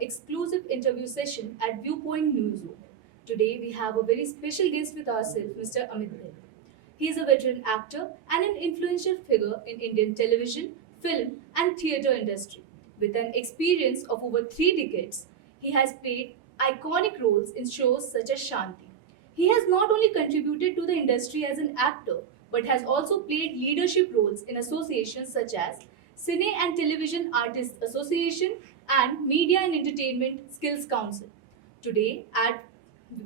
exclusive interview session at Viewpoint Newsroom. Today we have a very special guest with ourselves, Mr. Amit Bhai. He is a veteran actor and an influential figure in Indian television, film, and theatre industry. With an experience of over 3 decades, he has played iconic roles in shows such as Shanti. He has not only contributed to the industry as an actor, but has also played leadership roles in associations such as Cine and Television Artists Association and Media and Entertainment Skills Council. Today, at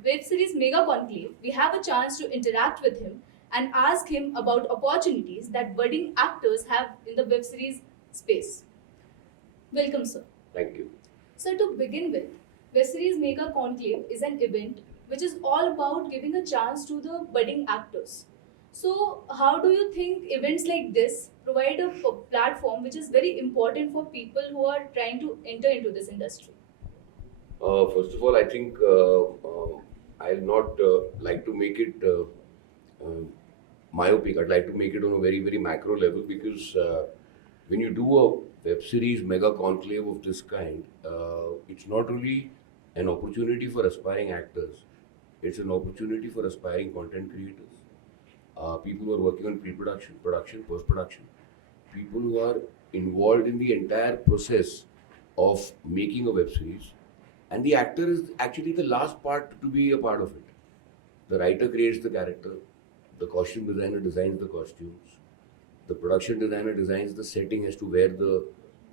web series Mega Conclave, we have a chance to interact with him and ask him about opportunities that budding actors have in the web series space. Welcome, sir. Thank you. So, to begin with, web series Mega Conclave is an event which is all about giving a chance to the budding actors. So, how do you think events like this provide a platform which is very important for people who are trying to enter into this industry? First of all, I think I'll not like to make it myopic. I'd like to make it on a very, very macro level because when you do a web series mega conclave of this kind, it's not only an opportunity for aspiring actors, it's an opportunity for aspiring content creators, people who are working on pre-production, production, post-production, people who are involved in the entire process of making a web series. And the actor is actually the last part to be a part of it. The writer creates the character, the costume designer designs the costumes, the production designer designs the setting as to where the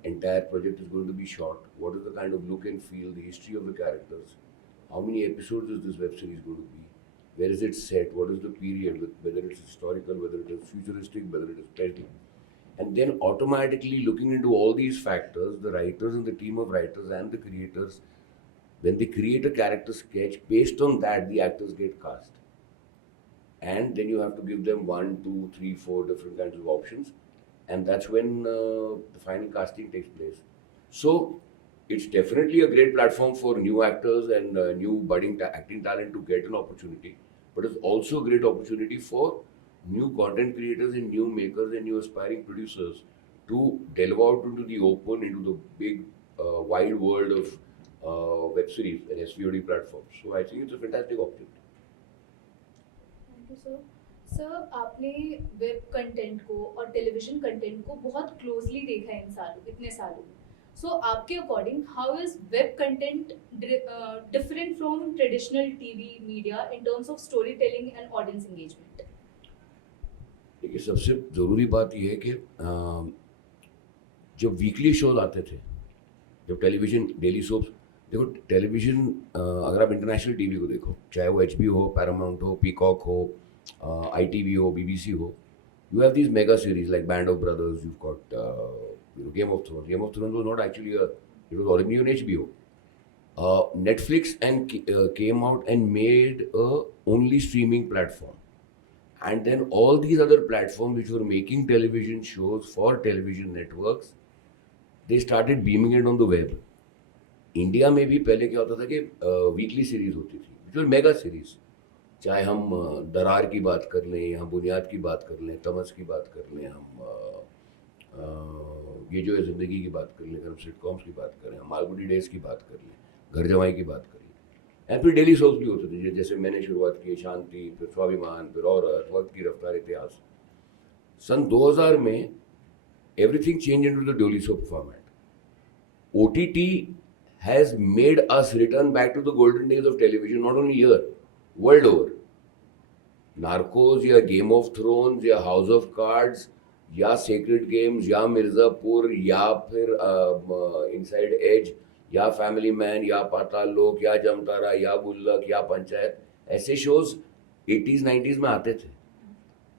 entire project is going to be shot, what is the kind of look and feel, the history of the characters, how many episodes is this web series going to be, where is it set, what is the period, whether it's historical, whether it is futuristic, whether it is stealthy. And then automatically looking into all these factors, the writers and the team of writers and the creators, when they create a character sketch, based on that, the actors get cast. And then you have to give them 1, 2, 3, 4 different kinds of options. And that's when the final casting takes place. So it's definitely a great platform for new actors and new budding acting talent to get an opportunity. But it's also a great opportunity for new content creators and new makers and new aspiring producers to delve out into the open, into the big, wide world of web series and SVOD platforms. So I think it's a fantastic opportunity. Thank you sir. Sir, आपने web content को और television content को बहुत closely देखा है इन सालों इतने सालों में. सो आपके according how is web content different from traditional TV media in terms of story telling and audience engagement? देखिए, सबसे ज़रूरी बात यह है कि जब वीकली शोज आते थे, जब टेलीविजन डेली सोप्स, देखो टेलीविजन अगर आप इंटरनेशनल टीवी को देखो, चाहे वो HBO हो, पैरामाउंट हो, पीकॉक हो, ITV हो, BBC हो, you have these mega series like Band of Brothers, you've got Game of Thrones. Game of Thrones was not actually it was originally on HBO. Netflix and came out and made a only streaming platform. And then all these other platforms which were making television shows for television networks, they started beaming it on the web. India में भी पहले क्या होता था कि weekly series होती थी, जो मेगा सीरीज, चाहे हम दरार की बात कर लें, या बुनियाद की बात कर लें, तमस की बात कर लें, हम ये जो है ज़िंदगी की बात कर लें, हम सिटकॉम्स की बात करें, हम मालगुडी डेज की बात कर लें, घर जमाई की बात कर लें, एंड फिर डेली शोज भी होते थे, जैसे मैंने शुरुआत की शांति, फिर स्वाभिमान, फिर औरत, वक्त की रफ्तार, इतिहास. सन 2000 में everything change into the daily soap format. OTT has made us return back to the golden days of television, not only here, world over. Narcos या Game of Thrones या House of Cards या Sacred Games या मिर्ज़ापुर या फिर Inside Edge या Family Man या पाताल लोक या जमतारा या गुल्लक या पंचायत, ऐसे शोज 80s 90s में आते थे.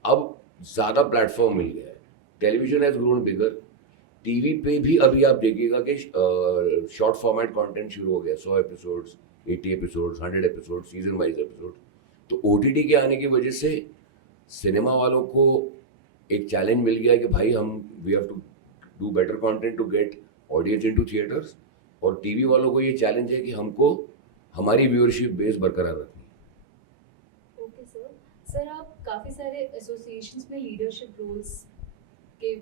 अब ज़्यादा प्लेटफॉर्म मिल गया है. Television has grown bigger. TV पे भी अभी आप देखिएगा कि शॉर्ट फॉर्मेट कंटेंट शुरू हो गया, 100 episodes, 80 episodes, 100 episodes, season wise episode. तो OTT के आने की वजह से सिनेमा वालों को एक चैलेंज मिल गया कि भाई हम we have to do better content to get audience into theatres, और टीवी वालों को ये चैलेंज है कि हमको हमारी व्यूअरशिप बेस बरकरार रखनी है. Okay sir. सर, आप काफ़ी सारे एसोसिएशंस में लीडरशिप रोल्स के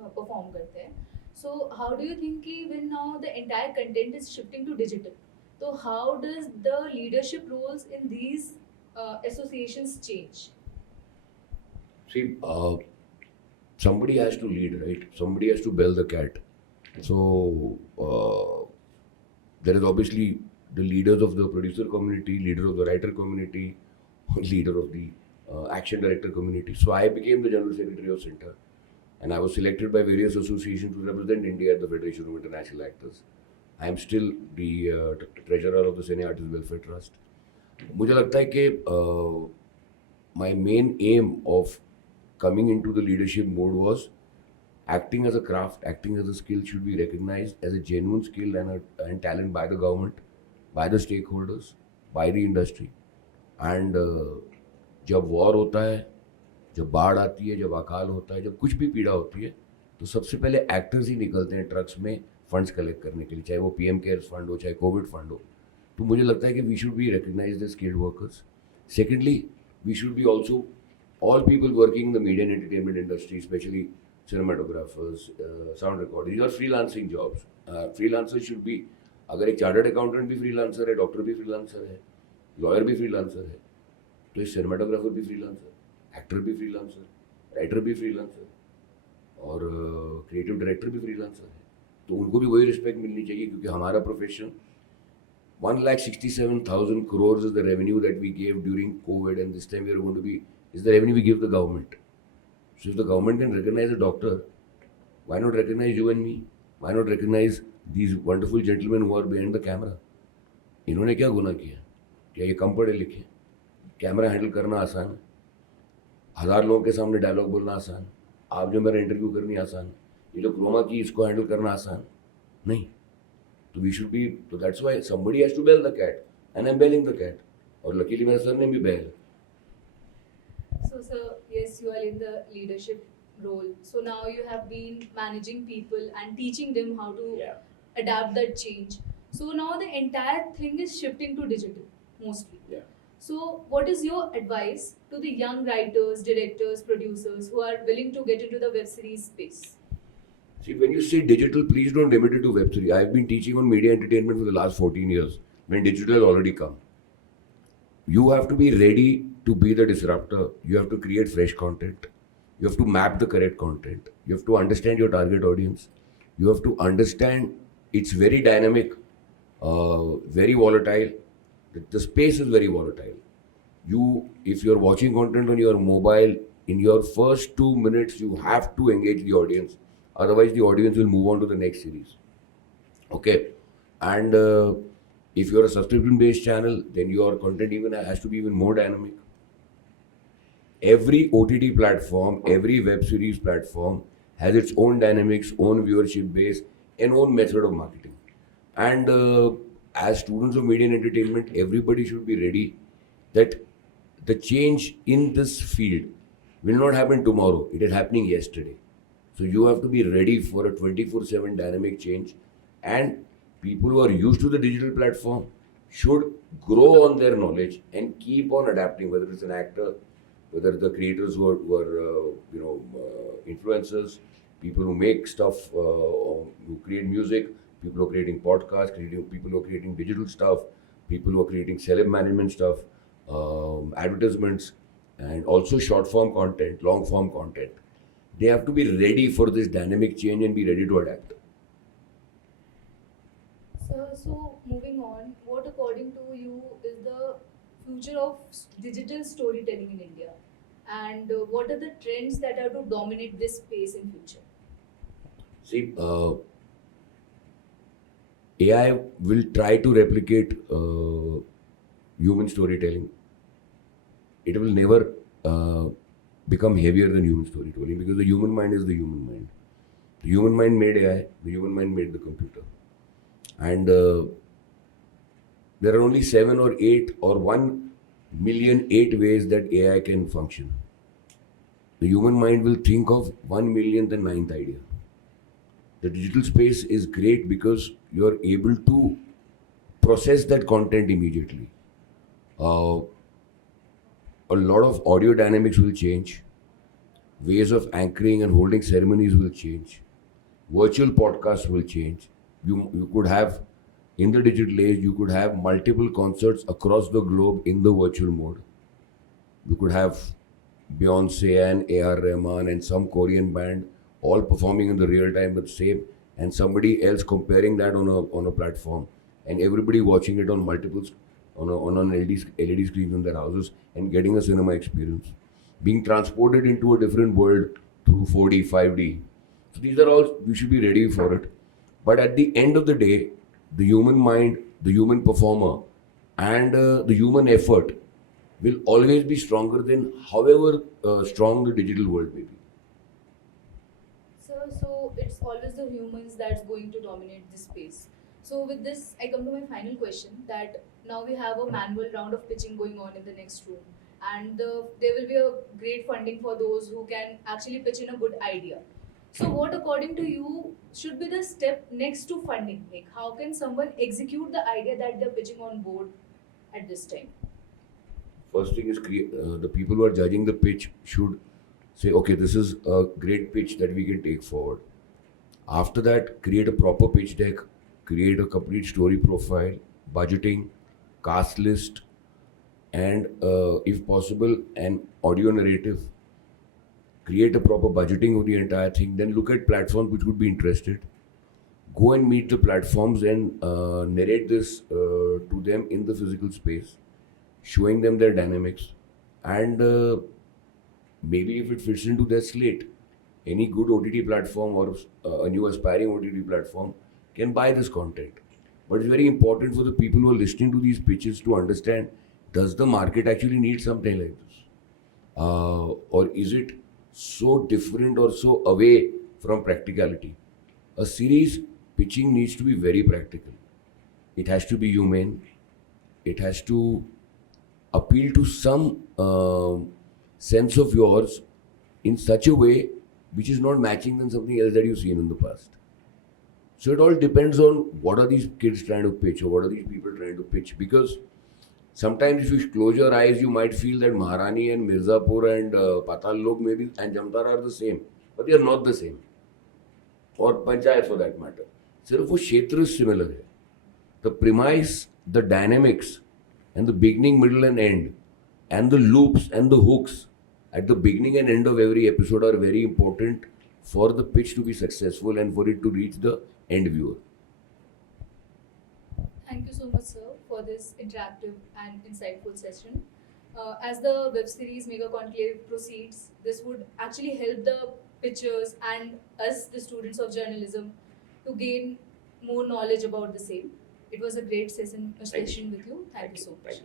परफॉर्म करते हैं. So how do you think कि when now the entire content is shifting to digital, so how does the leadership roles in these associations change? See, somebody has to lead, right? Somebody has to bell the cat. So there is obviously the leaders of the producer community, leader of the writer community, leader of the action director community. So I became the general secretary of Center, and I was selected by various associations to represent India at the Federation of International Actors. I am still the treasurer of the Cine Artist Welfare Trust. मुझे लगता है कि my main aim of coming into the leadership mode was acting as a craft, acting as a skill should be recognized as a genuine skill and talent by the government, by the stakeholders, by the industry. And जब war होता है, जब बाढ़ आती है, जब अकाल होता है, जब कुछ भी पीड़ा होती है, तो सबसे पहले एक्टर्स ही निकलते हैं ट्रक्स में फंड्स कलेक्ट करने के लिए, चाहे वो पीएम केयर्स फंड हो, चाहे कोविड फंड हो. तो मुझे लगता है कि we should be recognise the skilled workers. Secondly, we should be also all people working in the media and entertainment industry, especially cinematographers, sound recorders, these are freelancing jobs. Freelancers should be, अगर एक chartered accountant भी freelancer है, doctor भी freelancer है, lawyer भी freelancer है, तो ये सिनेमाटोग्राफर भी फ्रीलांसर, एक्टर भी फ्रीलांसर, राइटर भी फ्रीलांसर और क्रिएटिव डायरेक्टर भी फ्रीलांसर है. तो उनको भी वही रिस्पेक्ट मिलनी चाहिए, क्योंकि हमारा profession 1,67,000 crores is the revenue that we gave during COVID, and this time we are going to be is the revenue we give the government. So if the government can recognize a doctor, why not recognize you and me? Why not recognize these wonderful gentlemen who are behind the camera? इन्होंने क्या गुनाह किया? क्या ये कम पढ़े लिखे? Camera handle करना आसान है, 1000 लोगों के सामने डायलॉग बोलना आसान, आप जो मेरा इंटरव्यू करनी आसान, ये जो क्रोमा की इसको हैंडल करना आसान नहीं. तो वी शुड बी, तो that's why somebody has to bell the cat, and I am belling the cat. और लकीली मेरा सर ने भी bell. So, sir, yes, you are in the leadership role. So now you have been managing people and teaching them how to adapt that change. So now the entire thing is shifting to digital mostly. Yeah. So what is your advice to the young writers, directors, producers who are willing to get into the web series space? See, when you say digital, please don't limit it to web series. I've been teaching on media entertainment for the last 14 years, when digital has already come. You have to be ready to be the disruptor. You have to create fresh content. You have to map the correct content. You have to understand your target audience. You have to understand it's very dynamic, very volatile. The space is very volatile. If you're watching content on your mobile, in your first 2 minutes, you have to engage the audience. Otherwise, the audience will move on to the next series. Okay, and if you're a subscription-based channel, then your content even has to be even more dynamic. Every OTT platform, every web series platform has its own dynamics, own viewership base, and own method of marketing. And as students of media and entertainment, everybody should be ready that the change in this field will not happen tomorrow. It is happening yesterday. So you have to be ready for a 24/7 dynamic change, and people who are used to the digital platform should grow on their knowledge and keep on adapting, whether it's an actor, whether the creators who are influencers, people who make stuff, who create music, people who are creating podcasts, people who are creating digital stuff, people who are creating celeb management stuff, advertisements, and also short form content, long form content. They have to be ready for this dynamic change and be ready to adapt. So moving on, what according to you is the future of digital storytelling in India, and what are the trends that are to dominate this space in future? See, AI will try to replicate human storytelling. It will never become heavier than human storytelling, because the human mind is the human mind. The human mind made AI, the human mind made the computer. And there are only 7 or 8 or 1,000,008 ways that AI can function. The human mind will think of 1,000,000th and 9th idea. The digital space is great because you are able to process that content immediately. A lot of audio dynamics will change. Ways of anchoring and holding ceremonies will change. virtual podcasts will change. You could have, in the digital age, you could have multiple concerts across the globe in the virtual mode. You could have Beyonce and A.R. Rahman and some Korean band all performing in the real time with same, and somebody else comparing that on a platform, and everybody watching it on multiple on an LED screens in their houses and getting a cinema experience, being transported into a different world through 4D, 5D. So these are all, we should be ready for it. But at the end of the day, the human mind, the human performer, and the human effort will always be stronger than however strong the digital world may be. So it's always the humans that's going to dominate this space. So with this, I come to my final question that now we have a manual round of pitching going on in the next room, and there will be a great funding for those who can actually pitch in a good idea. So what, according to you, should be the step next to funding? Like, how can someone execute the idea that they're pitching on board at this time? First thing is the people who are judging the pitch should say, okay, this is a great pitch that we can take forward. After that, create a proper pitch deck, create a complete story profile, budgeting, cast list, and if possible, an audio narrative. Create a proper budgeting of the entire thing. Then look at platforms which would be interested. Go and meet the platforms and narrate this to them in the physical space, showing them their dynamics, and maybe if it fits into their slate, any good OTT platform or a new aspiring OTT platform can buy this content. But it's very important for the people who are listening to these pitches to understand, does the market actually need something like this? Or is it so different or so away from practicality? A series pitching needs to be very practical. It has to be humane. It has to appeal to some sense of yours in such a way which is not matching than something else that you've seen in the past. So it all depends on what are these kids trying to pitch or what are these people trying to pitch. Because sometimes if you close your eyes, you might feel that Maharani and Mirzapur and Patal Lok maybe and Jamtara are the same, but they are not the same. Or Panchayat for that matter. सिर्फ वो क्षेत्र similar है. The premise, the dynamics, and the beginning, middle, and end, and the loops and the hooks at the beginning and end of every episode are very important for the pitch to be successful and for it to reach the end viewer. Thank you so much, sir, for this interactive and insightful session. As the web series Mega Conclave proceeds, this would actually help the pitchers and us, the students of journalism, to gain more knowledge about the same. It was a great session with you. Thank you so much. Thank you.